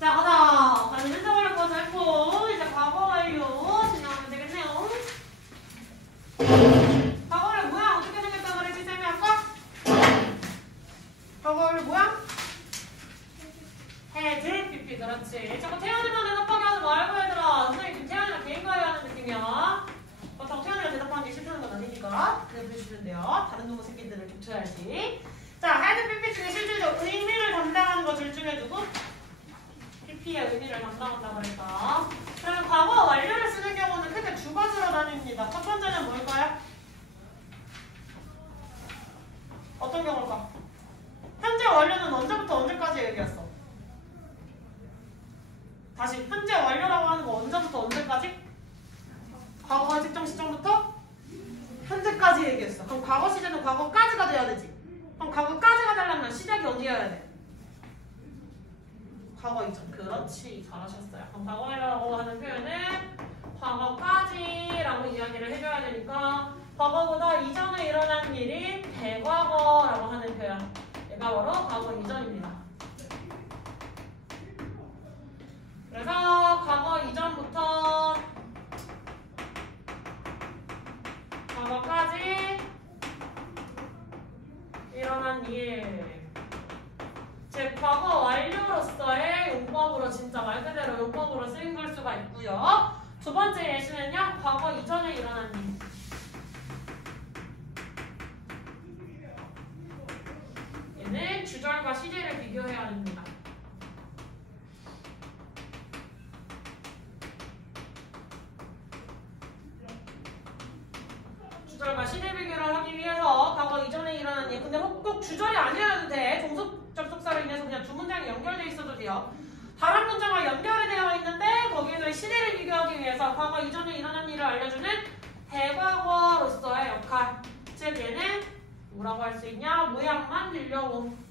자, 가자. 과연 현재 완료 거서 했고 이제 과거 완료 진행하면 되겠네요. 과거 완료 모양 어떻게 생겼다 그랬지 쌤이 아까? 과거 완료 모양? 헤드 PP 그렇지. 자꾸 태연이만 대답하게 하지 말고 얘들아. 선생님 지금 태연이가 개인 과외하는 느낌이야. 보통 태연이가 대답하는 게 싫다는 건 아니니까 그냥 보여주시면 돼요. 다른 놈의 새끼들을 겹쳐야지. 자, 헤드 PP 중에 실질적 의미를 담당하는 거 둘 중에 누구? PP의 의미를 담당한다고 그랬다. 그러면 과거 완료를 쓰는 경우는 크게 두 가지로 나뉩니다. 첫 번째는 뭘까요? 어떤 경우일까? 현재 완료는 언제부터 언제까지 얘기했어? 다시 현재 완료라고 하는 거 언제부터 언제까지? 과거의 특정 시점부터 현재까지 얘기했어. 그럼 과거 시제는 과거까지가 돼야 되지. 그럼 과거까지가 되려면 시작이 어디여야 돼? 과거 이전. 그렇지. 잘하셨어요. 그럼 과거라고 하는 표현은 과거까지라고 이야기를 해줘야 되니까 과거보다 이전에 일어난 일이 대과거라고 하는 표현. 얘가 바로 과거 이전입니다. 그래서 과거 이전부터 과거까지 일어난 일. 즉 과거 완료로서의 용법으로 진짜 말 그대로 용법으로 쓰인 걸 수가 있고요. 두 번째 예시는요. 과거 이전에 일어난 일. 얘는 주절과 시제를 비교해야 됩니다. 주절과 시제 비교를 하기 위해서 과거 이전에 일어난 일. 근데 꼭 주절이 아니어도 돼. 종속 접속사로 인해서 그냥 두 문장이 연결되어 있어도 돼요. 다른 문장과 연결이 되어 있는데 거기에서 시대를 비교하기 위해서 과거 이전에 일어난 일을 알려주는 대과거로서의 역할. 즉 얘는 뭐라고 할 수 있냐? 모양만 빌려옴.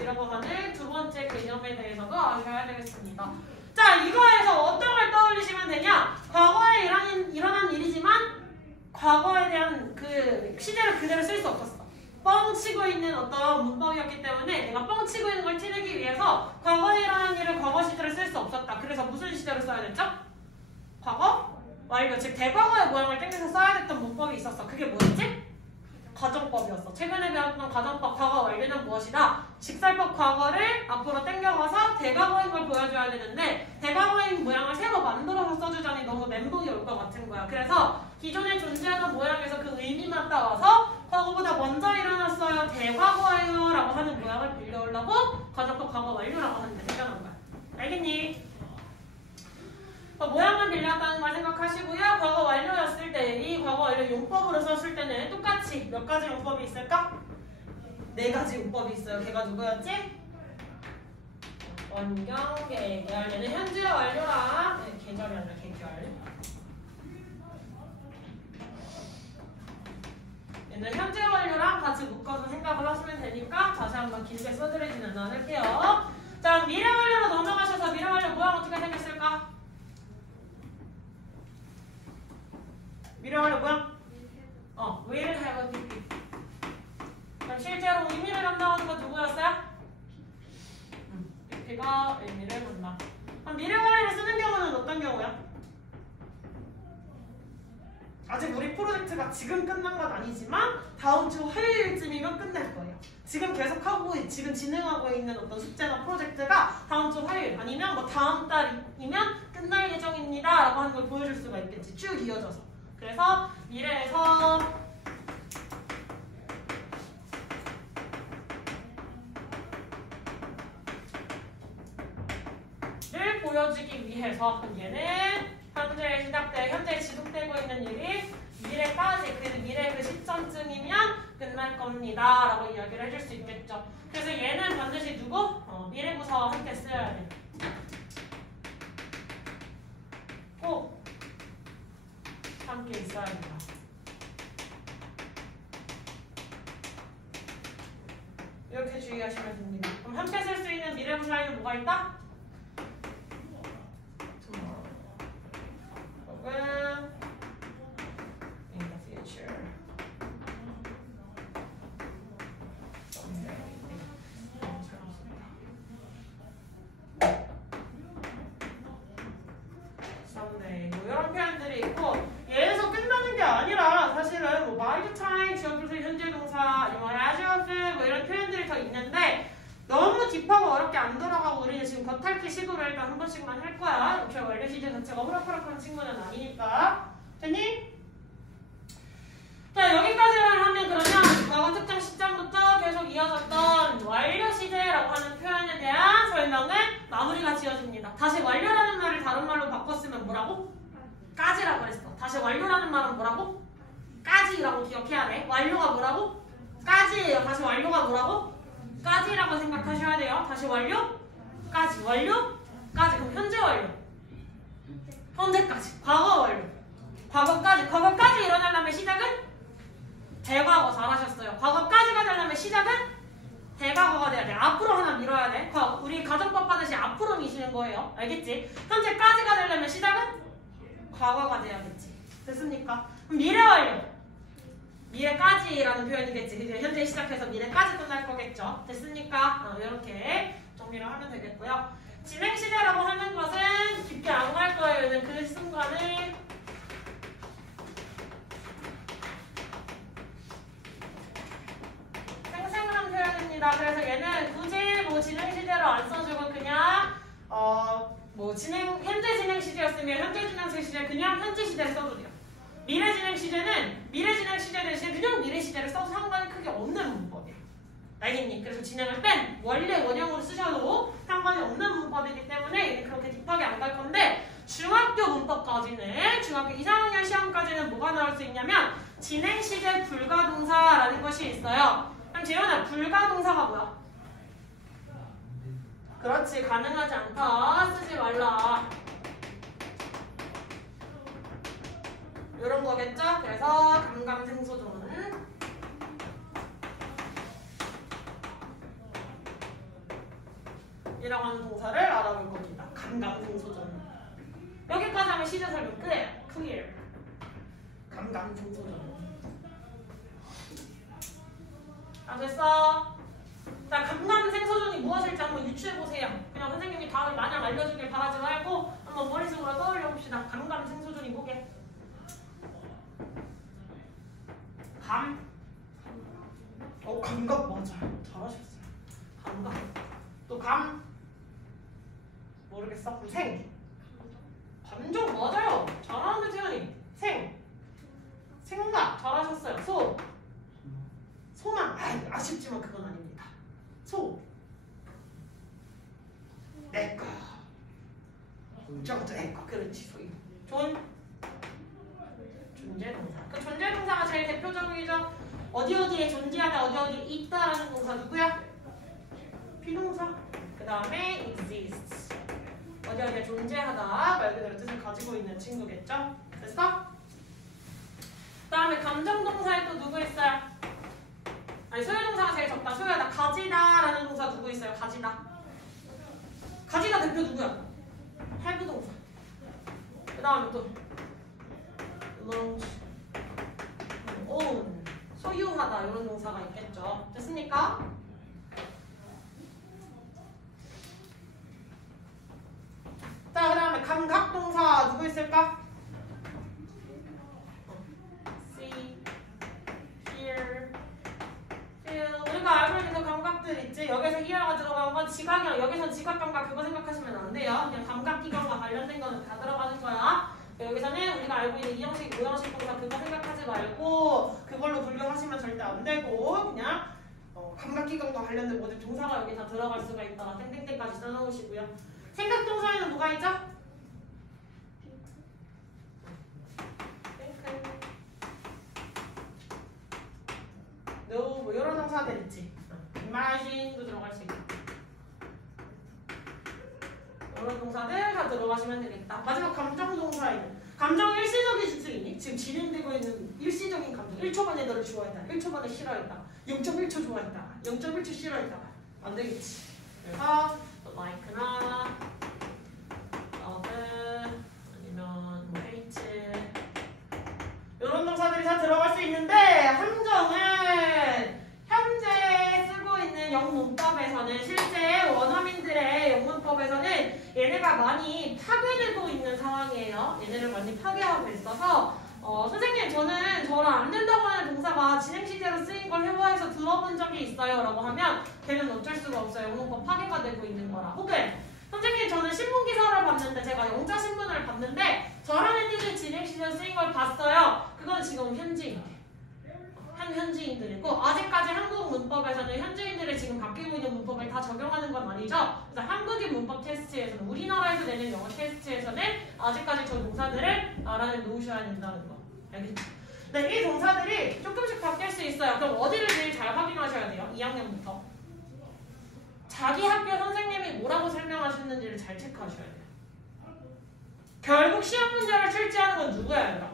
이라고 하는 두 번째 개념에 대해서도 아셔야 되겠습니다. 자, 이거에서 어떤 걸 떠올리시면 되냐? 과거에 일어난 일이지만 과거에 대한 그 시제를 그대로 쓸 수 없었어. 뻥치고 있는 어떤 문법이었기 때문에 내가 뻥치고 있는 걸 티내기 위해서 과거에 일어난 일을 과거 시제를 쓸 수 없었다. 그래서 무슨 시제로 써야 됐죠? 과거 완료. 즉 대과거의 모양을 땡겨서 써야 됐던 문법이 있었어. 그게 뭐였지? 가정법이었어. 최근에 배웠던 가정법 과거 완료는 무엇이다? 직설법 과거를 앞으로 땡겨가서 대과거인 걸 보여줘야 되는데 대과거인 모양을 새로 만들어서 써주자니 너무 멘붕이 올 것 같은 거야. 그래서 기존에 존재하던 모양에서 그 의미만 따와서 과거보다 먼저 일어났어요. 대과거예요. 라고 하는 모양을 빌려오려고 가정법 과거 완료라고 하는 데 생겨난 거야. 알겠니? 모양만 빌려왔다는 걸 생각하시고요. 과거 완료였을 때, 이 과거 완료 용법으로 썼을 때는 똑같이 몇 가지 용법이 있을까? 네 가지 용법이 있어요. 걔가 누구였지? 원경, 계절. 얘는 현재 완료랑 계절이 아니라 계절. 얘는 현재 완료랑 같이 묶어서 생각을 하시면 되니까 다시 한번 길게 써드리지는 않을게요. 자, 미래 완료로 넘어가셔서 미래 완료 모양 어떻게 생겼을까? 미래 완료 모양? will have PP. 그럼 실제로 의미를 담당하는 건 누구였어요? PP가 의미를 담당. 그럼 미래 완료를 쓰는 경우는 어떤 경우야? 아직 우리 프로젝트가 지금 끝난 건 아니지만 다음 주 화요일쯤이면 끝날 거예요. 지금 계속하고 지금 진행하고 있는 어떤 숙제나 프로젝트가 다음 주 화요일 아니면 뭐 다음 달이면 끝날 예정입니다 라고 하는 걸 보여줄 수가 있겠지. 쭉 이어져서. 그래서 미래에서 를 보여주기 위해서 얘는 현재 시작돼 현재 지속되고 있는 일이 미래까지 그 미래 그 시점쯤이면 끝날 겁니다 라고 이야기를 해줄 수 있겠죠. 그래서 얘는 반드시 누구? 미래부사와 함께 쓰여야 돼. 꼭 함께 있어야 합니다. 이렇게 주의하시면 됩니다. 그럼 함께 쓸 수 있는 미래부사에는 뭐가 있다? in the future. 있는데 너무 딥하고 어렵게 안 들어가고 우리는 지금 겉핥기 식으로 일단 한 번씩만 할 거야. 이렇게 완료 시제 자체가 호락호락한 친구는 아니니까. 됐니? 자, 여기까지만 하면 그러면 과거 특정 시점부터 계속 이어졌던 완료 시제라고 하는 표현에 대한 설명은 마무리가 지어집니다. 다시 완료라는 말을 다른 말로 바꿨으면 뭐라고? 까지라고 했어. 다시 완료라는 말은 뭐라고? 까지라고 기억해야 돼. 완료가 뭐라고? 까지예요. 다시 완료가 뭐라고? 까지라고 생각하셔야 돼요. 다시 완료? 까지. 완료? 까지. 그럼 현재 완료. 현재까지. 과거 완료. 과거까지. 과거까지 일어나려면 시작은? 대과거. 잘하셨어요. 과거까지가 되려면 시작은? 대과거가 돼야 돼. 앞으로 하나 밀어야 돼. 우리 가정법 하듯이 앞으로 미시는 거예요. 알겠지? 현재까지가 되려면 시작은? 과거가 돼야겠지. 됐습니까? 그럼 미래 완료. 미래까지라는 표현이겠지. 그죠? 현재 시작해서 미래까지 끝날 거겠죠. 됐습니까? 이렇게 정리를 하면 되겠고요. 진행 시제라고 하는 것은 깊게 안 갈 거예요. 얘는 그 순간을 생생한 표현입니다. 그래서 얘는 굳이 뭐 진행 시제로 안 써주고 그냥 현재 진행 시제였으면 현재 진행 시제 그냥 현재 시제를 써도 돼요. 미래 진행 시제는 미래 진행 시제 대신 그냥 미래 시제를 써도 상관이 크게 없는 문법이에요. 알겠니? 그래서 진행을 뺀 원래 원형으로 쓰셔도 상관이 없는 문법이기 때문에 그렇게 딥하게 안 갈 건데 중학교 문법까지는 중학교 2, 4학년 시험까지는 뭐가 나올 수 있냐면 진행 시제 불가동사라는 것이 있어요. 그럼 재현아 불가동사가 뭐야? 그렇지. 가능하지 않다. 쓰지 말라. 이런 거겠죠? 그래서 감감생소존 이라고 하는 동사를 알아볼 겁니다. 감감생소존. 여기까지 하면 시제 설명 clear. 감감생소존. 됐어? 자, 감감생소존이 무엇일지 한번 유추해보세요. 그냥 선생님이 답을 마냥 알려주길 바라지 말고 한번 머릿속으로 떠올려봅시다. 감감생소존이 뭐게? 감각 맞아요. 잘하셨어요. 감각. 또 모르겠어? 그럼 감정 맞아요. 잘하는데 태연이. 생각 잘하셨어요. 소망. 아쉽지만 그건 아닙니다. 내꺼. 저것도 내꺼. 그렇지. 소유. 존재동사. 그 존재동사가 제일 대표적이죠. 어디에 존재하다, 어디에 있다라는 동사 누구야? 비동사. 그 다음에 exists. 어디에 존재하다 말 그대로 뜻을 가지고 있는 친구겠죠? 됐어? 그 다음에 감정동사에 또 누구 있어요? 소유동사가 제일 적다. 소유하다. 가지다라는 동사 누구 있어요? 가지다 대표 누구야? have 동사. 그 다음에 또 launch, own, 소유하다 이런 동사가 있겠죠. 됐습니까? 자, 그 다음에 감각동사 누구 있을까? see, hear, feel. 우리가 알고 있는 그 감각들 있지? 여기서 hear가 들어간 건 지각이랑 여기서 지각감각 그거 생각하시면 안 돼요. 그냥 감각기관과 관련된 거는 다 들어가는 거야. 여기서는 우리가 알고 있는 이형식, 오형식 동사 그거 생각하지 말고 그걸로 분류하시면 절대 안 되고 그냥 감각기관과 관련된 모든 동사가 여기 다 들어갈 수가 있다. 땡땡땡까지 써놓으시고요. 생각동사에는 뭐가 있죠? no 뭐 이런 동사들 있지. imagine도 들어갈 수 있고 이런 동사들 다 들어가시면 되겠다. 마지막 감정동사에는 감정 일시적인 수준이니 지금 진행되고 있는 일시적인 감정 1초 만에 너를 좋아했다 1초 만에 싫어했다 0.1초 좋아했다 0.1초 싫어했다 안 되겠지. 그래서 like나 love 아니면 뭐 hate 이런 동사들이 다 들어갈 수 있는데 함정은 현재 쓰고 있는 영문법에서는 실제 원어민들의 영문법에서는 얘네가 많이 파괴되고 있는 상황이에요. 얘네를 많이 파괴하고 있어서 선생님 저는 저랑 안 된다고 하는 동사가 진행 시제로 쓰인 걸 회화에서 들어본 적이 있어요 라고 하면 걔는 어쩔 수가 없어요. 영문법 파괴가 되고 있는 거라. 혹은 선생님 저는 신문기사를 봤는데 제가 영자신문을 봤는데 저라는 일이 진행 시제로 쓰인 걸 봤어요. 그건 지금 현지인들이고 아직까지 한국 문법에서는 현지인들이 지금 바뀌고 있는 문법을 다 적용하는 건 아니죠. 그래서 한국인 문법 테스트에서는 우리나라에서 내는 영어 테스트에서는 아직까지 저 동사들을 알아내 놓으셔야 된다는 거. 알겠죠? 네, 이 동사들이 조금씩 바뀔 수 있어요. 그럼 어디를 제일 잘 확인하셔야 돼요? 2학년부터. 자기 학교 선생님이 뭐라고 설명하셨는지를 잘 체크하셔야 돼요. 결국 시험 문제를 출제하는 건 누구야, 얘들아?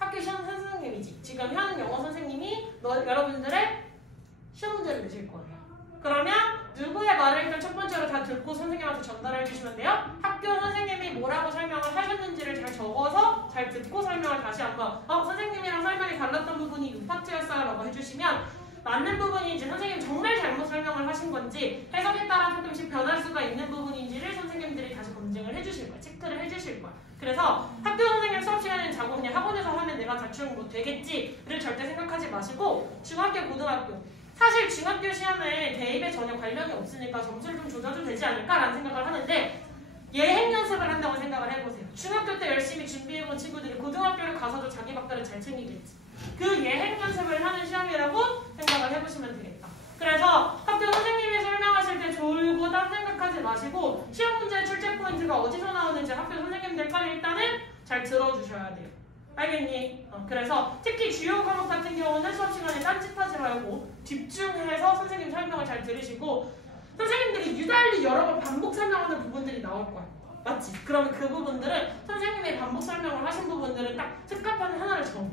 학교 시험 선생님이지. 지금 현 영어 선생님이 여러분들의 시험 문제를 내실 거예요. 그러면 누구의 말을 일단 첫 번째로 다 듣고 선생님한테 전달해 주시면 돼요. 학교 선생님이 뭐라고 설명을 하셨는지를 잘 적어서 잘 듣고 설명을 다시 한번 선생님이랑 설명이 달랐던 부분이 6파트였어요 라고 해주시면 맞는 부분인지 선생님 정말 잘못 설명을 하신 건지 해석에 따라 조금씩 변할 수가 있는 부분인지를 선생님들이 다시 검증을 해주실 거예요. 체크를 해주실 거예요. 그래서 학교 선생님 수업 시간에는 자꾸 그냥 학원에서 하면 내가 자충 뭐 되겠지를 절대 생각하지 마시고 중학교, 고등학교 사실 중학교 시험에 대입에 전혀 관련이 없으니까 점수를 좀 조져도 되지 않을까라는 생각을 하는데 예행 연습을 한다고 생각을 해보세요. 중학교 때 열심히 준비해본 친구들이 고등학교를 가서도 자기 박자를 잘 챙기겠지. 그 예행 연습을 하는 시험이라고 생각을 해보시면 되겠다. 그래서 학교 선생님이 설명하실 때 졸고 딴 생각하지 마시고 시험 문제 출제 포인트가 어디서 나오는지 학교 선생님들까지 일단은 잘 들어주셔야 돼요. 알겠니? 그래서 특히 주요 과목 같은 경우는 수업 시간에 딴짓하지 말고 집중해서 선생님 설명을 잘 들으시고 선생님들이 유달리 여러 번 반복 설명하는 부분들이 나올 거야. 맞지? 그러면 그 부분들은 선생님이 반복 설명을 하신 부분들은 딱 특강판 하나를 정해.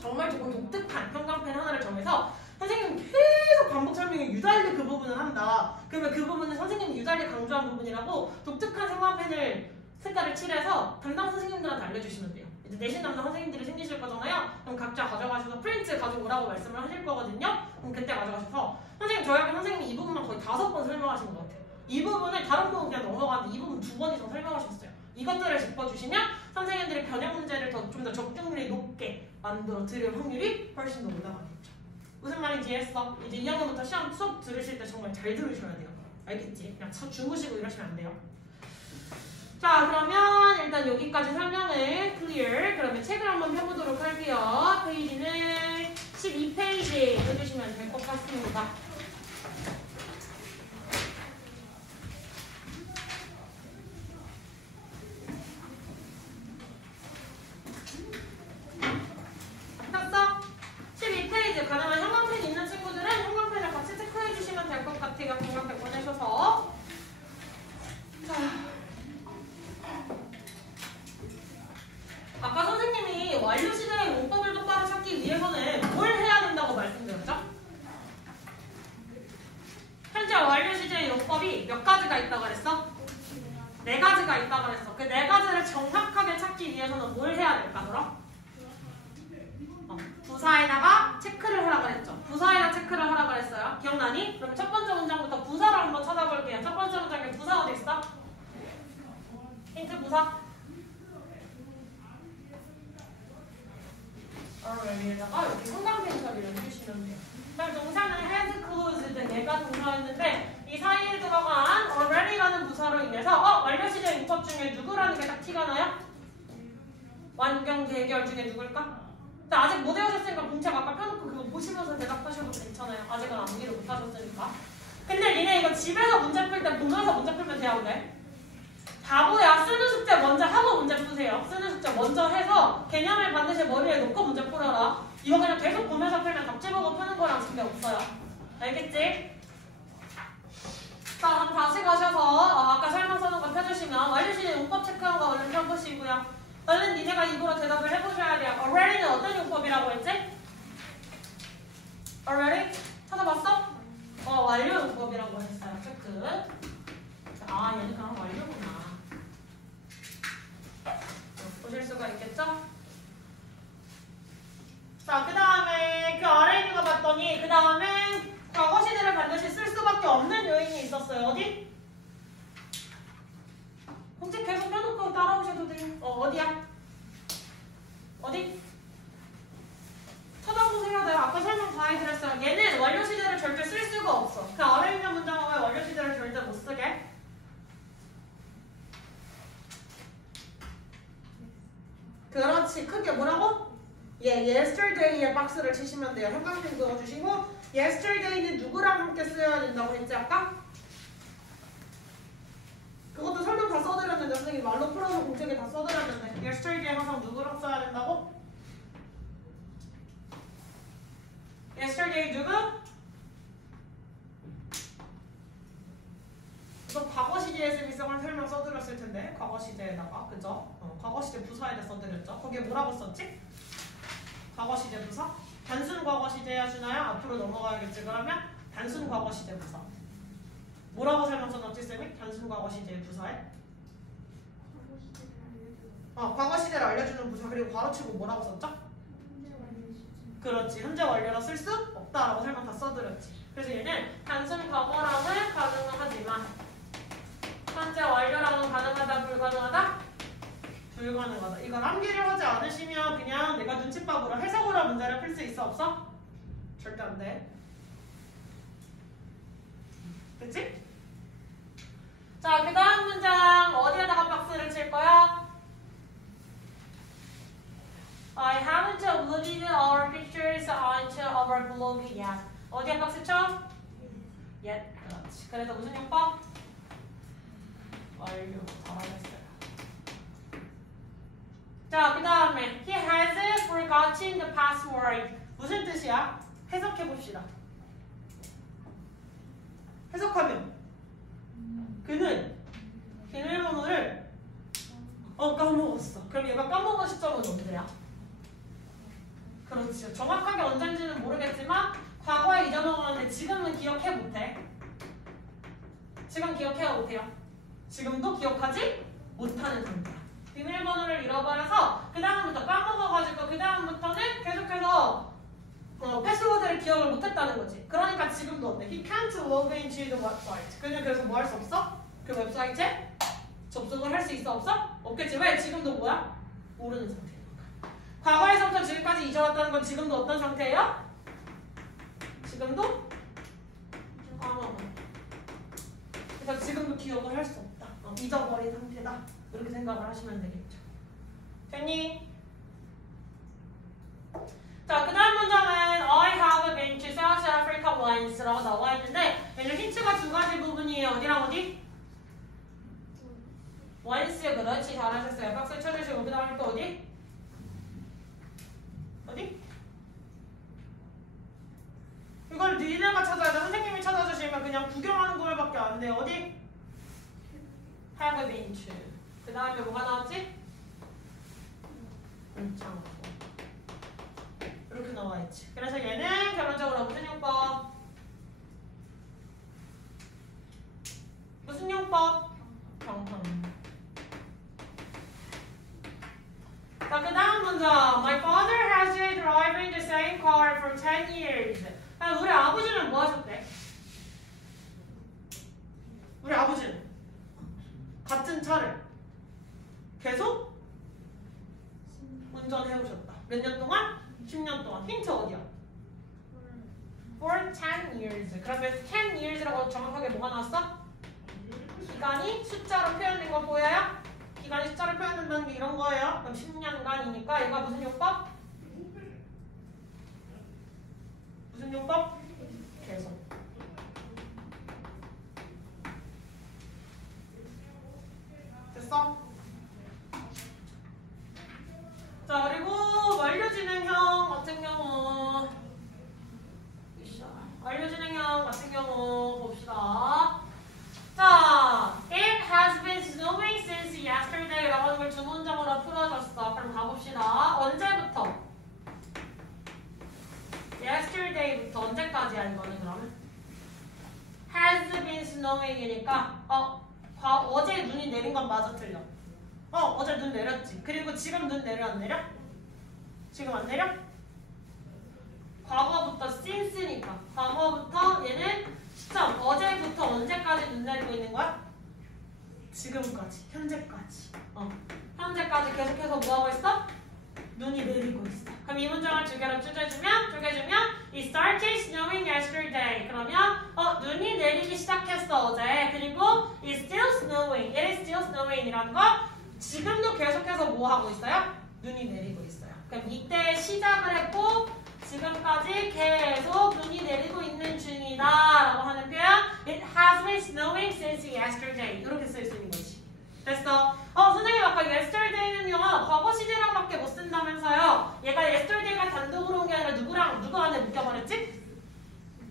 정말 조금 독특한 평강펜 하나를 정해서 선생님이 계속 반복 설명에 유달리 그 부분을 한다. 그러면 그 부분은 선생님이 유달리 강조한 부분이라고 독특한 생활펜을 색깔을 칠해서 담당 선생님들한테 알려주시면 돼요. 이제 내신 담당 선생님들이 생기실 거잖아요. 그럼 각자 가져가셔서 프린트 가져오라고 말씀을 하실 거거든요. 그럼 그때 가져가셔서 선생님 저희 학교 선생님이 이 부분만 거의 5번 설명하신 것 같아요. 이 부분을 다른 부분 그냥 넘어가는데 이 부분 2번 이상 설명하셨어요. 이것들을 짚어주시면 선생님들이 변형 문제를 좀 더 적중률이 높게 만들어 드릴 확률이 훨씬 더 올라가겠죠. 무슨 말인지 이해했어? 이제 2학년부터 시험 수업 들으실 때 정말 잘 들으셔야 돼요. 알겠지? 그냥 주무시고 이러시면 안 돼요. 자, 그러면 일단 여기까지 설명을 클리어. 그러면 책을 한번 펴보도록 할게요. 페이지는 12페이지 해주시면 될 것 같습니다. 폈어? 12페이지 가능한 형광펜 있는 친구들은 형광펜을 같이 체크해 주시면 될 것 같아요. 형광펜 보내셔서. 자. 아까 선생님이 완료시대의 문법을 똑바로 찾기 위해서는 뭘 해야 된다고 말씀드렸죠? 현재 완료시제의 용법이 몇 가지가 있다고 그랬어? 4가지가 있다고 그랬어. 그 4가지를 정확하게 찾기 위해서는 뭘 해야 될까 그럼? 부사에다가 체크를 하라 그랬죠. 부사에다 체크를 하라 그랬어요. 기억나니? 그럼 첫 번째 문장부터 부사를 한번 찾아볼게요. 첫 번째 문장에 부사 어디 있어? 힌트 부사? 여기에다가 이렇게 형광펜 처리를 해주시면 돼요. 그럼 동사는 has closed 얘가 동사였는데 이 사이에 들어간 already라는 부사로 인해서 완료시제 문법 중에 누구라는 게 딱 티가 나요? 완경 대결 중에 누굴까? 근데 아직 못 외우셨으니까 공책 아까 펴놓고 그거 보시면서 대답하셔도 괜찮아요. 아직은 암기를 못 하셨으니까. 근데 니네 이거 집에서 문제 풀 때 보면서 문제 풀면 돼야 돼. 바보야. 쓰는 숙제 먼저 하고 문제 푸세요. 쓰는 숙제 먼저 해서 개념을 반드시 머리에 놓고 문제 풀어라. 이거 그냥 계속 보면서 풀면 답지 보고 푸는 거랑 관계 없어요. 알겠지? 자, 그럼 다시 가셔서 아까 설명 써놓은 거 펴주시면 완료시제 용법 체크한 거 얼른 펴보시고요. 얼른 니네가 입으로 대답을 해보셔야 돼요. already는 어떤 용법이라고 했지? already? 찾아봤어? 완료 용법이라고 했어요. 체크. 아, 얘는 그냥 완료구나. 보실 수가 있겠죠? 자, 그 다음에 그 아래 있는 거 봤더니 그 다음에 과거 시제를 반드시 쓸 수밖에 없는 요인이 있었어요. 어디? 공책 계속 펴놓고 따라오셔도 돼요. 어디야? 어디? 쳐다보세요. 내가 아까 설명 다 해드렸어요. 얘는 완료 시제를 절대 쓸 수가 없어. 그 아래 있는 문장은 왜 완료 시제를 절대 못 쓰게? 그렇지. 크게 뭐라고? yesterday에 박스를 치시면 돼요. 형광펜 그어주시고 yesterday는 누구랑 함께 쓰여야 된다고 했지 아까? 그것도 설명 다 써드렸는데 선생님 말로 풀어서 공책에 다 써드렸는데 yesterday 항상 누구랑 써야 된다고? yesterday 누구? 이거 과거 시제에 쌤이 설명 써드렸을 텐데 과거 시제에다가 그죠? 과거 시제 부사에다 써드렸죠? 거기에 뭐라고 썼지? 과거 시제 부사? 단순 과거 시제야 주나요? 앞으로 넘어가야겠지. 그러면 단순 과거 시제 부사. 뭐라고 설명 써놨지 쌤이? 단순 과거 시제 부사에? 과거 시제를 알려주는 부사. 그리고 괄호치고 뭐라고 썼죠? 그렇지. 현재 완료라 쓸 수 없다라고 설명 다 써드렸지. 그래서 얘는 단순 과거랑은 가능하지만 현재 완료랑은 가능하다 불가능하다? 불가능하다. 이걸 암기를 하지 않으시면 그냥 내가 눈칫밥으로 해석으로 문제를 풀 수 있어 없어? 절대 안 돼. 그치? 자, 그 다음 문장 어디에다가 박스를 칠 거야? I haven't uploaded our pictures onto our blog yet. 어디에 박스 쳐? yet. 그렇지. 그래서 무슨 용법? 완료. 잘하셨어요. 자, 그 다음에 he has forgotten the password. 무슨 뜻이야? 해석해 봅시다. 해석하면 그는 비밀번호를 까먹었어. 그럼 얘가 까먹은 시점은 언제야? 그렇죠. 정확하게 언제인지는 모르겠지만 과거에 잊어먹었는데 지금은 기억해 못해. 지금 기억해야 못해요. 지금도 기억하지 못하는 상태야. 비밀번호를 잃어버려서 그 다음부터 까먹어가지고 그 다음부터는 계속해서 패스워드를 기억을 못했다는 거지. 그러니까 지금도 어때? He can't log into the website. 그냥 그래서 뭐 할 수 없어? 그 웹사이트에 접속을 할 수 있어 없어? 없겠지. 왜? 지금도 뭐야? 모르는 상태니까. 과거에서부터 지금까지 잊어왔다는 건 지금도 어떤 상태예요? 지금도 까먹어. 그래서 지금도 기억을 할 수 없다. 잊어버린 상태다. 이렇게 생각을 하시면 되겠죠. 됐니? 자, 그 다음 문장은 I have been to South Africa once 라고 나와 있는데 얘는 힌트가 두 가지 부분이에요. 어디랑 어디? once. 그렇지. 잘하셨어요. 박수 쳐주시고 그 다음에 또 어디? 어디? 이걸 니네가 찾아야 돼. 선생님이 찾아주시면 그냥 구경하는 거밖에 안 돼. 어디? have been to. 그 다음에 뭐가 나왔지? 창고. 이렇게 나와있지. 그래서 얘는 결론적으로 무슨 용법? 무슨 용법? 경험. 자, 그 다음 문장. My father has been driving the same car for 10 years. 우리 아버지는 뭐 하셨대? 우리 아버지는 같은 차를 계속 운전해오셨다. 몇 년 동안? 10년 동안. 힌트 어디야? For 10 years. 그러면 10 years라고 정확하게 뭐가 나왔어? 기간이 숫자로 표현된 거 보여요? 기간이 숫자로 표현된다는 게 이런 거예요. 그럼 10년간이니까 얘가 무슨 용법? 무슨 용법? 계속. 됐어? 자, 그리고 완료진행형 같은 경우 봅시다. 자, it has been snowing since yesterday 라고 하는 걸 두 문장으로 풀어줬어. 그럼 가봅시다. 언제부터? yesterday부터 언제까지야 이거는 그러면? has been snowing이니까 어제 눈이 내린 건 맞아 틀려? 어제 눈 내렸지. 그리고 지금 눈 내려 안 내려? 지금 안 내려? 과거부터 since니까 과거부터 얘는 시점 어제부터 언제까지 눈 내리고 있는 거야? 지금까지 현재까지 현재까지 계속해서 뭐하고 있어? 눈이 내리고 있어. 그럼 이 문장을 두 개로 쪼개주면 It started snowing yesterday. 그러면 눈이 내리기 시작했어 어제. 그리고 It's still snowing. It is still snowing 이라는 거 지금도 계속해서 뭐 하고 있어요? 눈이 내리고 있어요. 그럼 이때 시작을 했고 지금까지 계속 눈이 내리고 있는 중이다 라고 하는 표현 It has been snowing since yesterday. 이렇게 쓸 수 있는 거지. 됐어. 선생님 아까 yesterday는요 과거 시제랑 밖에 못 쓴다면서요. 얘가 yesterday가 단독으로 온 게 아니라 누구 안에 묶여버렸지?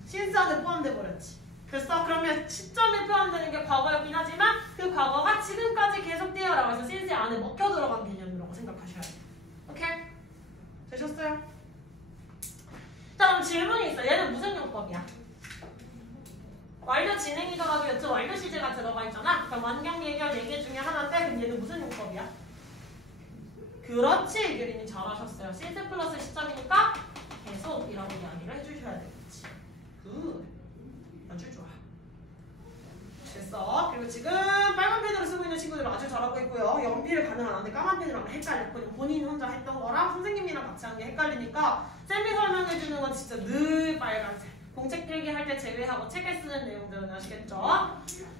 since 안에 포함돼 버렸지. 됐어? 그러면 시점에 포함되는 게 과거였긴 하지만 그 과거가 지금까지 계속돼요 라고 해서 since 안에 먹혀 들어간 개념이라고 생각하셔야 돼요. 오케이? 되셨어요? 자 그럼 질문이 있어. 얘는 무슨 용법이야? 완료 진행이더라도 여튼 완료 시제가 들어가 있잖아. 그럼 완경 예결 4개 중에 하나인데 그럼 얘는 무슨 용법이야? 그렇지. 유린이 잘하셨어요. since 플러스 시점이니까 계속이라고 이야기를 해주셔야 되겠지. 굿. 아주 좋아. 됐어. 그리고 지금 빨간 펜으로 쓰고 있는 친구들은 아주 잘하고 있고요. 연필 가능한데 까만 펜으로 하면 헷갈렸거든요. 본인 혼자 했던 거랑 선생님이랑 같이 한 게 헷갈리니까 쌤이 설명해주는 건 진짜 늘 빨간색. 공책 필기할 때 제외하고 책에 쓰는 내용들은 아시겠죠?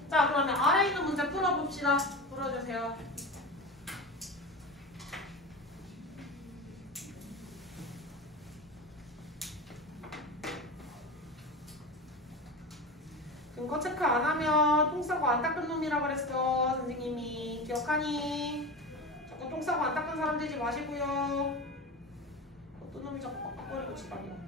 자 그러면 아래 있는 문제 풀어봅시다. 풀어주세요. 근거 체크 안 하면 똥 싸고 안 닦은 놈이라 그랬어. 선생님이 기억하니? 자꾸 똥 싸고 안 닦은 사람 되지 마시고요. 어떤 놈이 자꾸 빡빡거리고 지랄이야.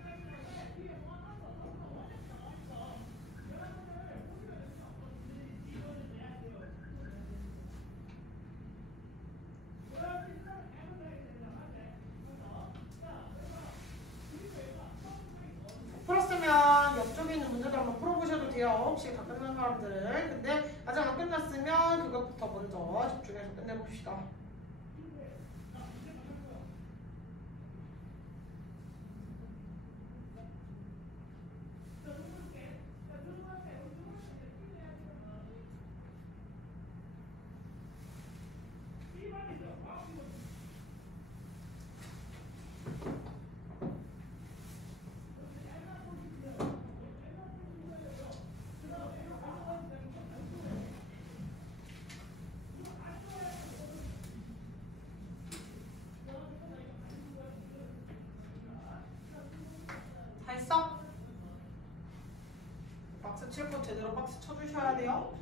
풀었으면 옆쪽에 있는 문제들 한번 풀어보셔도 돼요. 혹시 다 끝난 사람들은. 근데 아직 안 끝났으면 그것부터 먼저 집중해서 끝내봅시다. 박스 칠 거 제대로 박스 쳐주셔야 돼요.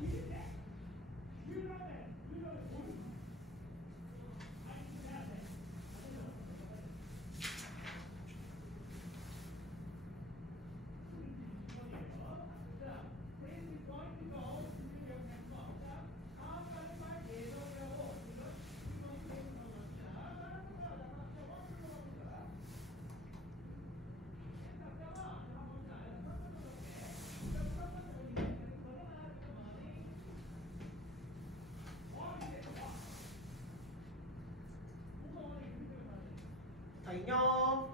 자, 인형.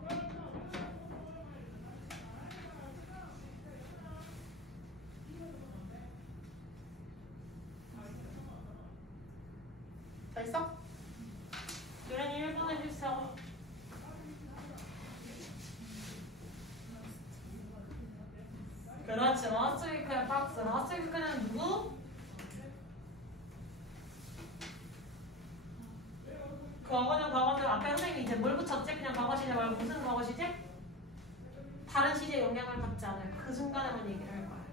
다 있어? 유란이 1번 해주세요. 그렇지. 라스트 위크의 박스. 라스트 위크는 누구? 과거는 앞에 선생님이 이제 뭘 붙였지? 그냥 과거 시제 말고 무슨 과거 시제? 다른 시제에 영향을 받지 않아요. 그 순간에만 얘기를 할 거야.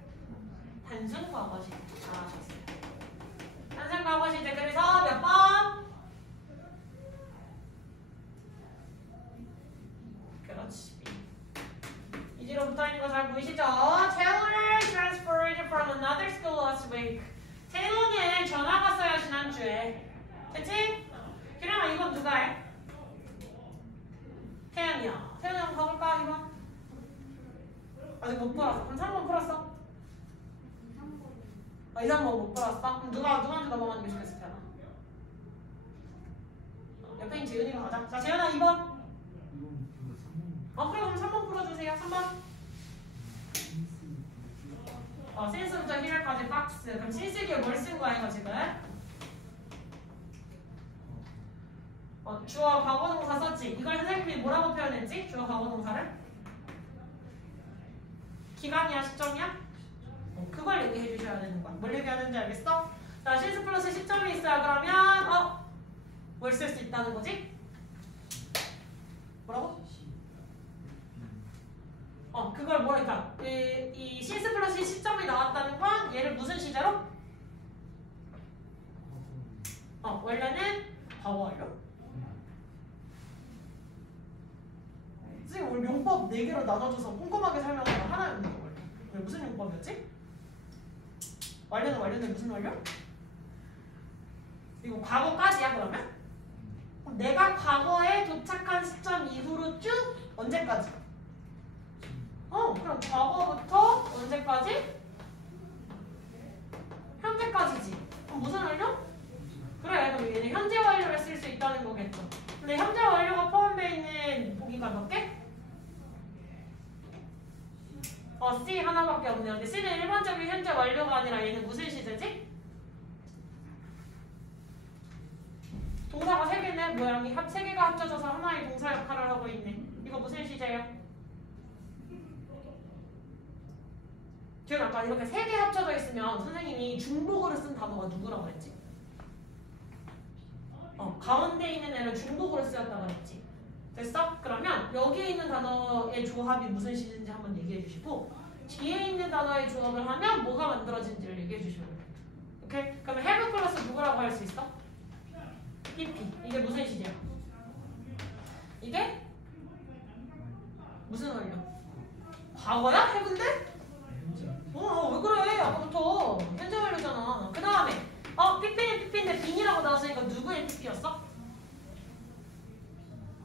단순 과거 시제. 잘하셨어요. 단순 과거 시제. 그래서 몇 번? 그렇지. 이 뒤로 붙어있는 거 잘 보이시죠? Taylor transferred from another school last week. 테일러는 전화 갔어요 지난주에. 됐지? 기령아 이건 누가 해? 태연이야. 태연이 한번 가볼까 이번? 아직 못 풀었어. 그럼 3번 풀었어? 2, 3번 못 풀었어? 그럼 누구한테 넘어가는 게 좋겠어 태연아? 옆에 있는 재윤이가 가자. 자 재윤아 2번. 그래 그럼 3번 풀어주세요. 3번. since부터 here까지 박스. 그럼 since기에 뭘 쓴 거야 이거 지금? 주어 과거동사 썼지. 이걸 선생님이 뭐라고 표현했지? 주어 과거동사를? 기간이야? 시점이야? 그걸 얘기해 주셔야 되는 거야. 뭘 얘기하는지 알겠어? 자, 시스 플러스 시점이 있어요. 그러면 뭘 쓸 수 있다는 거지? 뭐라고? 그걸 뭐랄까? 이 시스 플러스 시점이 나왔다는 건 얘를 무슨 시제로? 원래는 과거 완료. 선생님 오늘 용법 4개로 나눠줘서 꼼꼼하게 설명하면 하나였는데 원래 무슨 용법이었지? 완료는 완료인데 무슨 완료? 이거 과거까지야 그러면? 내가 과거에 도착한 시점 이후로 쭉 언제까지? 그럼 과거부터 언제까지? 현재까지지. 그럼 무슨 완료? 그래, 그럼 얘는 현재 완료를 쓸 수 있다는 거겠죠. 근데 현재 완료가 포함되어 있는 보기가 몇 개? C 하나밖에 없네요. 근데 C는 일반적인 현재 완료가 아니라 얘는 무슨 시제지? 동사가 3개네. 모양이 3개가 합쳐져서 하나의 동사 역할을 하고 있네. 이거 무슨 시제예요? 지금 아까 이렇게 3개 합쳐져 있으면 선생님이 중복으로 쓴 단어가 누구라고 했지? 가운데 있는 애를 중복으로 쓰였다고 했지. 됐어? 그러면 여기에 있는 단어의 조합이 무슨 시제인지 한번 얘기해 주시고 뒤에 있는 단어의 조합을 하면 뭐가 만들어진지를 얘기해 주시면 돼요. 오케이? 그러면 have 플러스 누구라고 할 수 있어? PP. 이게 무슨 시제야? 이게? 무슨 완료? 과거야? have인데? 왜 그래? 아까부터 현재 완료잖아. 그 다음에 PP는 PP인데 빈이라고 나왔으니까 누구의 PP였어?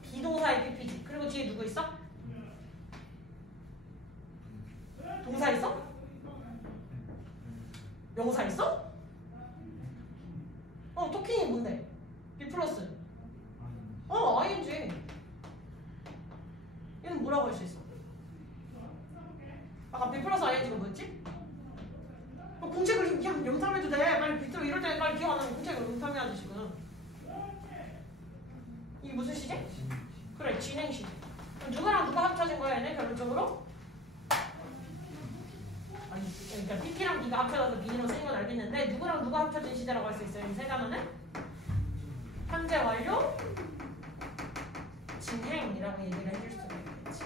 비동사의 PP지. 그리고 뒤에 누구 있어? 동사 있어? 명사 있어? 토킹이 뭔데? B 플러스. ING. 얘는 뭐라고 할 수 있어? 아까 B 플러스 ING가 뭐였지? 공책을 그냥 영탐해도 돼. 빨리 밑으로 이럴 때 빨리 기억 안 하면 공책을 영탐해야지 지금. 이게 무슨 시제? 그래, 진행 시제. 그럼 누구랑 누가 합쳐진 거야 얘네 결론적으로? 그러니까 PP랑 B가 합쳐져서 B로 쓰인 건 알겠는데 누구랑 누가 합쳐진 시제라고 할 수 있어요? 이 세 단어는? 현재 완료, 진행이라고 얘기를 해줄 수가 있겠지.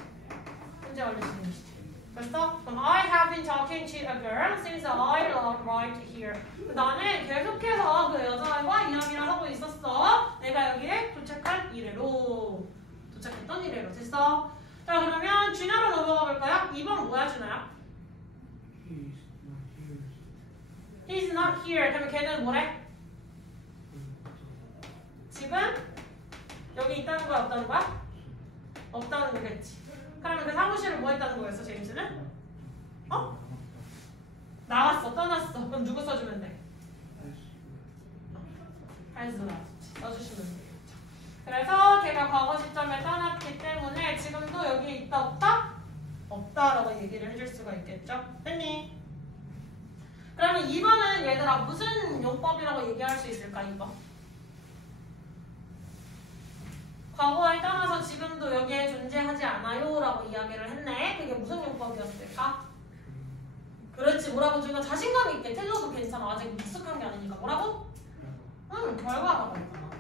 현재 완료 진행 시제. 됐어? 그럼 I have been talking to a girl since I live right here. 나는 계속해서 그 여자와 이야기를 하고 있었어. 내가 여기에 도착한 이래로. 도착했던 이래로. 됐어? 자, 그러면 준하로 넘어가 볼까요? 2번 뭐야, 준하야? He's not here. 그러면 걔는 뭐래? 지금 여기 있다는 거야, 없다는 거야? 없다는 거겠지. 그러면 그 사무실을 뭐 했다는 거였어, 제임스는? 나왔어, 떠났어. 그럼 누구 써주면 돼? has 써주시면 되겠죠. 그래서 걔가 과거 시점에 떠났기 때문에 지금도 여기에 있다, 없다? 없다라고 얘기를 해줄 수가 있겠죠. 됐니? 그러면 2번은 얘들아 무슨 용법이라고 얘기할 수 있을까, 2번? 과거에 떠나서 지금도 여기에 존재하지 않아요 라고 이야기를 했네. 그게 무슨 용법이었을까? 그렇지, 뭐라고 주니까 자신감 있게 틀려도 괜찮아. 아직 익숙한 게 아니니까. 뭐라고? 결과라고 했잖아.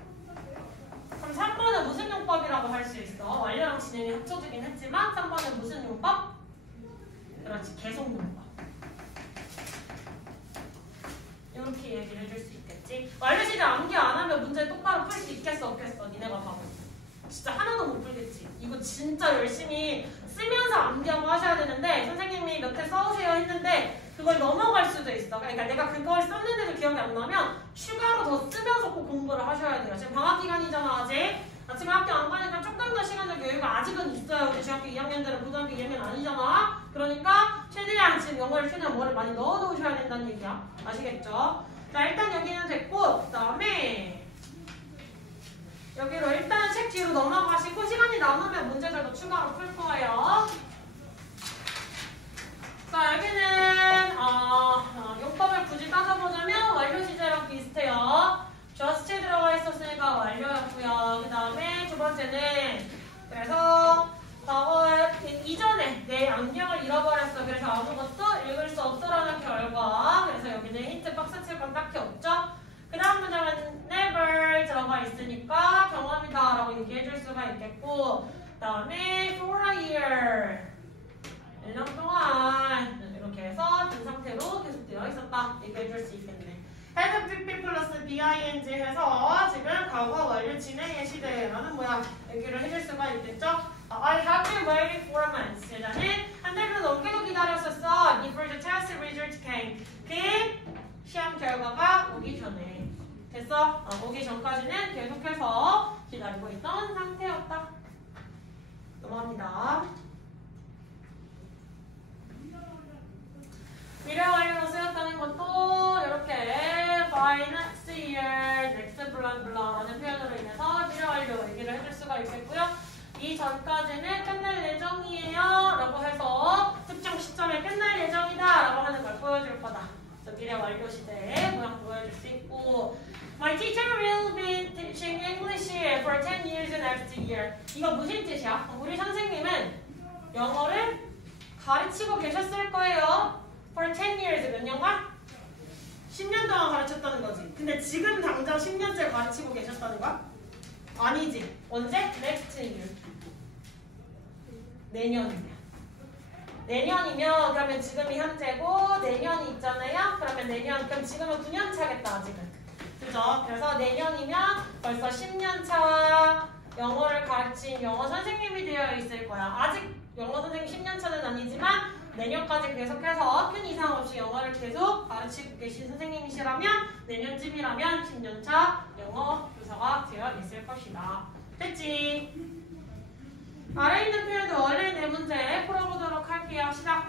그럼 3번은 무슨 용법이라고 할 수 있어? 완료랑 진행이 합쳐지긴 했지만 3번은 무슨 용법? 그렇지, 계속 용법. 이렇게 얘기를 해줄 수 있겠지. 완료 시제 암기 안 하면 문제 똑바로 풀 수 있겠어, 없겠어? 니네가 봐봐. 진짜 하나도 못 풀겠지. 이거 진짜 열심히 쓰면서 암기하고 하셔야 되는데 선생님이 몇 회 써오세요 했는데 그걸 넘어갈 수도 있어. 그러니까 내가 그걸 썼는데도 기억이 안 나면 추가로 더 쓰면서 꼭 공부를 하셔야 돼요. 지금 방학 기간이잖아 아직. 아침에 학교 안 가니까 조금 더 시간적 여유가 아직은 있어요. 근데 중학교 2학년들은 고등학교 2학년 아니잖아. 그러니까 최대한 지금 영어를 쉬는 뭐를 많이 넣어놓으셔야 된다는 얘기야. 아시겠죠? 자, 일단 여기는 됐고 그 다음에 여기로 일단 책 뒤로 넘어가시고 시간이 남으면 문제들도 추가로 풀 거예요. 자, 여기는 용법을 굳이 따져보자면 완료 시제랑 비슷해요. just 들어가 있었으니까 완료였고요. 그 다음에 있겠고 그다음에 for a year 1년 동안 이렇게 해서 된 상태로 계속되어 있었다. 얘기해 줄 수 있겠네. has PP 플러스 BING 해서 지금 과거 완료 진행의 시대라는 뭐야 얘기를 해줄 수가 있겠죠. I have been waiting for months. 예전에 한 달도 넘게도 기다렸었어. Before the test result came. 그 시험 결과가 오기 전에. 됐어? 오기 전까지는 계속해서 기다리고 있던 상태였다. 넘어갑니다. 미래 완료로 쓰였다는 것도 이렇게 by next year, next blah blah라는 표현으로 인해서 미래 완료 얘기를 해줄 수가 있겠고요. 이 전까지는 끝날 예정이에요 라고 해서 특정 시점에 끝날 예정이다 라고 하는 걸 보여줄 거다. 그래서 미래 완료 시대의 모양 보여줄 수 있고 My teacher will be teaching English for 10 years next year. 이거 무슨 뜻이야? 우리 선생님은 영어를 가르치고 계셨을 거예요. For 10 years 몇 년간? 10년 동안 가르쳤다는 거지. 근데 지금 당장 10년째 가르치고 계셨다는 거야? 아니지. 언제? Next year. 내년이면 그러면 지금이 현재고 내년이 있잖아요. 그러면 내년 그럼 지금은 9년 차겠다 아직은. 그죠? 그래서 내년이면 벌써 10년 차 영어를 가르친 영어 선생님이 되어 있을 거야. 아직 영어 선생님 10년 차는 아니지만 내년까지 계속해서 큰 이상 없이 영어를 계속 가르치고 계신 선생님이시라면 내년쯤이라면 10년차 영어 교사가 되어 있을 것이다. 됐지? 아래 있는 표현도 원래 네 문제 풀어보도록 할게요. 시작!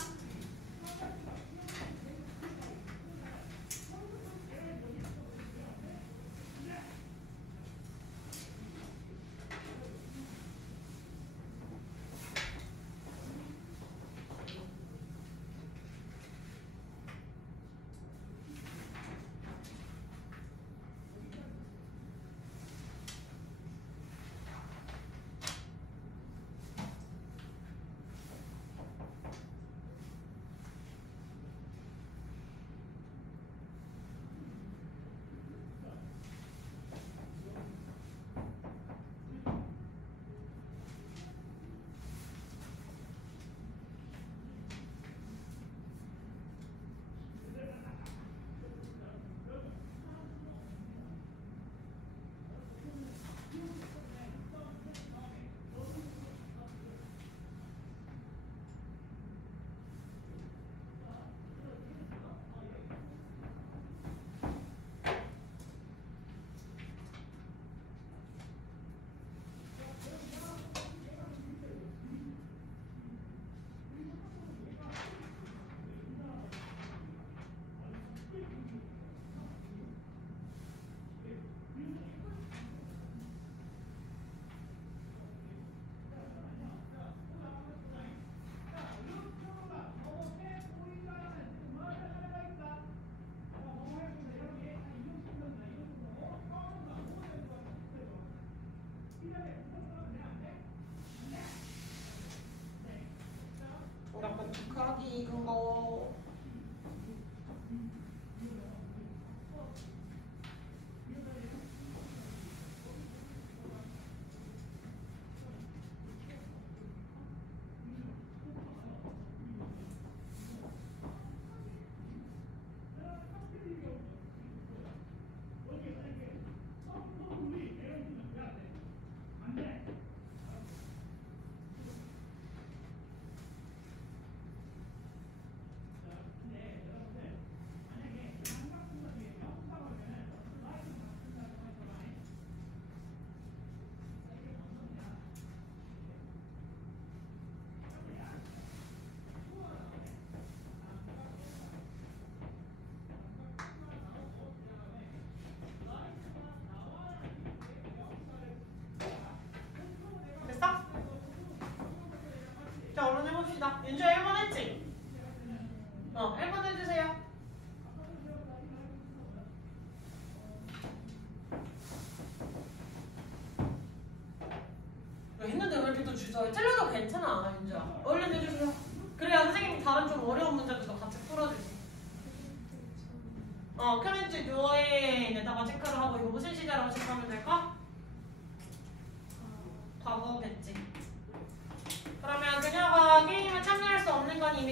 약간 북하기 익은 거 자, 얼른 해봅시다. 윤주야 1번 했지? 1번 해주세요. 했는데 왜 이렇게 또 주저해? 찔러도 괜찮아, 윤주야. 얼른 해주세요. 그래야 선생님이 다른 좀 어려운 문제도 같이 풀어주지. current doing에다가 체크를 하고 이거 무슨 시제라고 체크하면 될까? 과거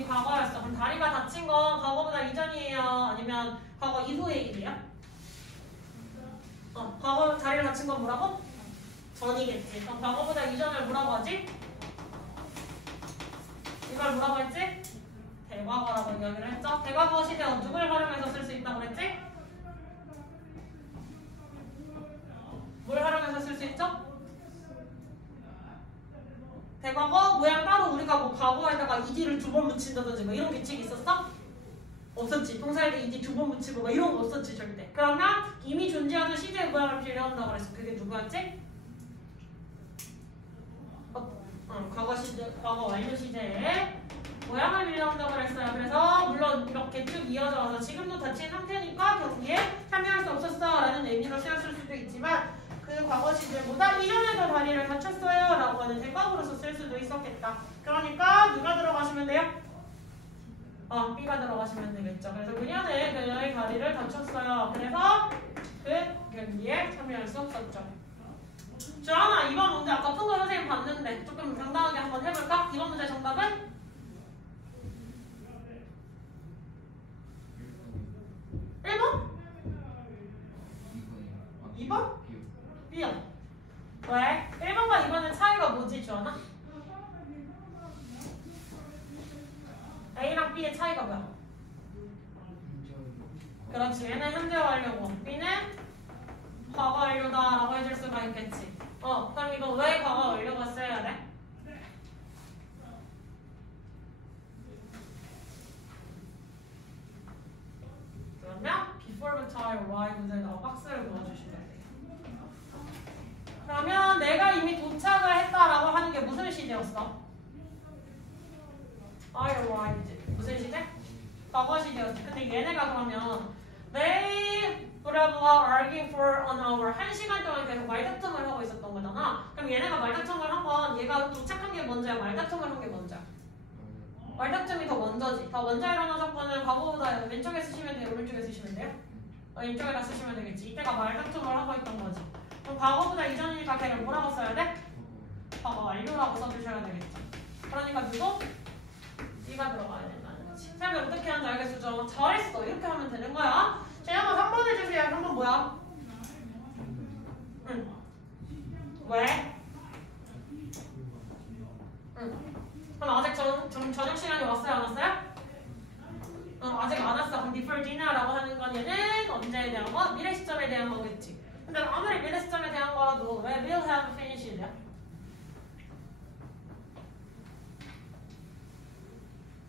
이미 과거였어. 그럼 다리가 다친 건 과거보다 이전이에요? 아니면 과거 이후의 일이에요? 과거 다리를 다친 건 뭐라고? 전이겠지. 그럼 과거보다 이전을 뭐라고 하지? 이걸 뭐라고 했지? 대과거라고 이야기를 했죠. 대과거 시제어 누굴 활용해서 쓸 수 있다고 그랬지? 뭘 활용해서 쓸 수 있죠? 대과거 모양 따로 우리가 뭐 과거에다가 ed를 두 번 붙인다든지 뭐 이런 규칙이 있었어? 없었지. 동사에도 ed 두 번 붙이고 뭐 이런 거 없었지 절대. 그러면 이미 존재하는 시제의 모양을 빌려온다고 그랬어. 그게 누구였지? 과거 시제, 과거 완료 시제의 모양을 빌려온다고 그랬어요. 그래서 물론 이렇게 쭉 이어져 와서 지금도 다친 상태니까 경기에 참여할 수 없었어 라는 의미로 쓰였을 수도 있지만 그 과거 시제보다 이전에도 다리를 다쳤어요 라고 하는 대각으로서 쓸 수도 있었겠다. 그러니까 누가 들어가시면 돼요? B가 들어가시면 되겠죠. 그래서 그녀의 다리를 다쳤어요. 그래서 그 경기에 참여할 수 없었죠. 주하나 이번 문제 아까 푼 거 선생님 봤는데 조금 당당하게 한번 해볼까? 이번 문제 정답은? 1번? 2번? B요. 왜? 1번과 2번의 차이가 뭐지 주하나? A랑 B의 차이가 뭐야? 그렇지. 얘는 현재 완료고 B는 과거 완료다라고 해줄 수가 있겠지. 그럼 이거 왜 과거 완료가 써야 돼? 그러면 before부터 y 문제에다가 박스를 그어주시면 돼요. 그러면 내가 이미 도착을 했다라고 하는 게 무슨 시제였어? y지. 무슨 시제? 과거 시제였지. 근데 얘네가 그러면 they would have arguing for an hour 1시간 동안 계속 말다툼을 하고 있었던 거잖아. 그럼 얘네가 말다툼을 한 건 얘가 도착한 게 먼저야? 말다툼을 한 게 먼저야? 말다툼이 더 먼저지. 더 먼저 일어난 사건은 과거보다 왼쪽에 쓰시면 돼요? 오른쪽에 쓰시면 돼요? 왼쪽에다 쓰시면 되겠지. 이때가 말다툼을 하고 있던 거지. 그럼 과거보다 이전이니까 걔를 뭐라고 써야 돼? 과거 완료라고 써주셔야 되겠죠. 그러니까 누구? B가 들어가야 된다는 거지. 쌤이 어떻게 하는지 알겠죠? 잘했어. 이렇게 하면 되는 거야. 재영아 3번 해주세요. 3번 뭐야? 응. 왜? 응. 그럼 아직 저녁 시간이 왔어요? 안 왔어요? 아직 안 왔어. 그럼 before dinner라고 하는 건 얘는 언제에 대한 거? 미래 시점에 대한 거겠지. 근데 아무리 미래 시점에 대한 거라도 왜 will have finished야?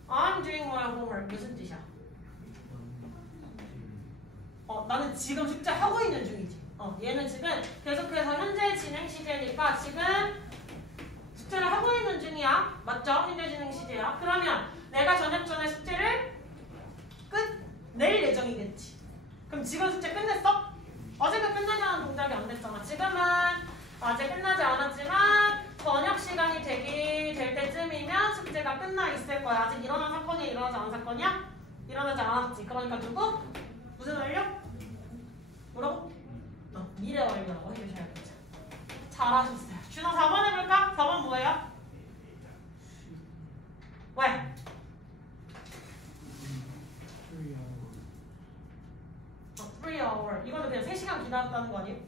I'm doing my homework. 무슨 뜻이야? 나는 지금 숙제 하고 있는 중이지. 얘는 지금 계속해서 현재 진행 시제니까 지금 숙제를 하고 있는 중이야. 맞죠? 현재 진행 시제야. 그러면 내가 저녁 전에 숙제를 끝낼 예정이겠지. 그럼 지금 숙제 끝냈어? 어제도 끝내자는 동작이 안 됐잖아. 지금은 아직 끝나지 않았지만 저녁 시간이 될 때쯤이면 숙제가 끝나 있을 거야. 아직 일어난 사건이 일어나지 않은 사건이야? 일어나지 않았지. 그러니까 누구? 무슨 완료? 뭐라고? 미래 완료라고 해주셔야겠죠. 잘하셨어요. 준호 4번 해볼까? 4번 뭐예요? 왜? 3hour. 이거는 그냥 3시간 기다렸다는 거 아니에요?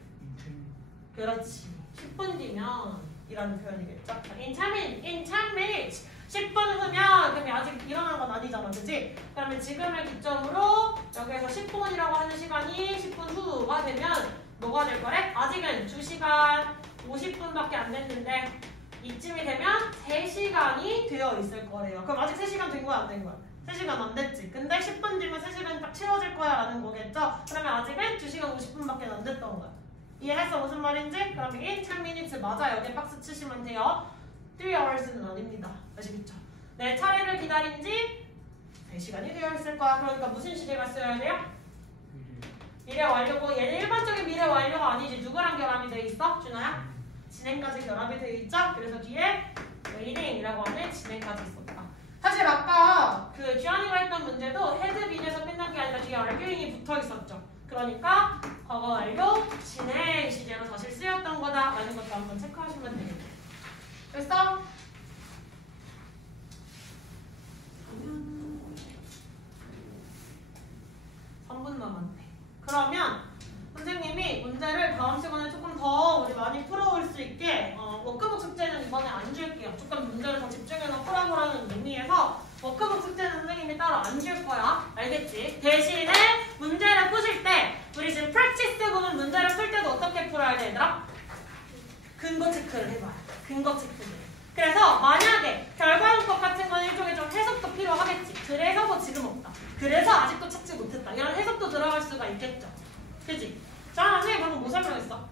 그렇지. 10분 뒤면 이라는 표현이겠죠. In 10 minutes. 10분 후면 그럼 아직 일어난 건 아니잖아. 그치? 그러면 지금을 기점으로 여기에서 10분이라고 하는 시간이 10분 후가 되면 뭐가 될 거래? 아직은 2시간 50분밖에 안 됐는데 이쯤이 되면 3시간이 되어 있을 거래요. 그럼 아직 3시간 된 거야? 안 된 거야? 3시간 안 됐지. 근데 10분 뒤면 3시간이 딱 채워질 거야 라는 거겠죠? 그러면 아직은 2시간 50분밖에 안 됐던 거야. 이해했어? 무슨 말인지? 그러면 in 10 minutes 맞아. 여기 박스 치시면 돼요. 3 hours는 아닙니다. 아시겠죠? 내 차례를 기다린 지 3시간이 되어 있을 거야. 그러니까 무슨 시제가 써야 돼요? 미래 완료고 얘는 일반적인 미래 완료가 아니지. 누구랑 결합이 돼 있어? 준호야? 진행까지 결합이 돼 있죠? 그래서 뒤에 waiting이라고 하는 진행까지 있었다. 사실 아까 그 주한이가 했던 문제도 had been에서 끝난 게 아니라 뒤에 arguing이 붙어 있었죠. 그러니까 과거 완료 진행 시제로 사실 쓰였던 거다라는 것도 한번 체크하시면 되겠네요. 됐어? 3분 남았네. 그러면 선생님이 문제를 다음 시간에 조금 더 우리 많이 풀어올 수 있게 워크북 숙제는 이번에 안 줄게요. 조금 문제를 더 집중해서 풀어보라는 의미에서 워크북 숙제는 선생님이 따로 안 줄 거야. 알겠지? 대신에 문제를 푸실 때 우리 지금 프랙티스 보는 문제를 풀 때도 어떻게 풀어야 돼, 얘들아? 근거 체크를 해봐요. 근거 체크를. 그래서 만약에 결과문법 같은 건 일종의 좀 해석도 필요하겠지. 그래서 뭐 지금 없다. 그래서 아직도 찾지 못했다. 이런 해석도 들어갈 수가 있겠죠. 그치? 자, 선생님 방금 뭐 설명했어?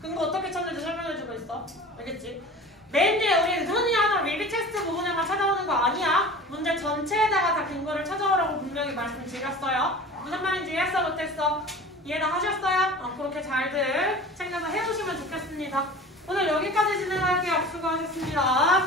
근거 어떻게 찾는지 설명해주고 있어. 알겠지? 맨 뒤에 우리 흔히 하는 리뷰 테스트 부분에만 찾아오는 거 아니야. 문제 전체에다가 다 근거를 찾아오라고 분명히 말씀드렸어요. 무슨 말인지 이해했어? 못했어? 이해 다 하셨어요? 그렇게 잘들 챙겨서 해오시면 좋겠습니다. 오늘 여기까지 진행할게요. 수고하셨습니다.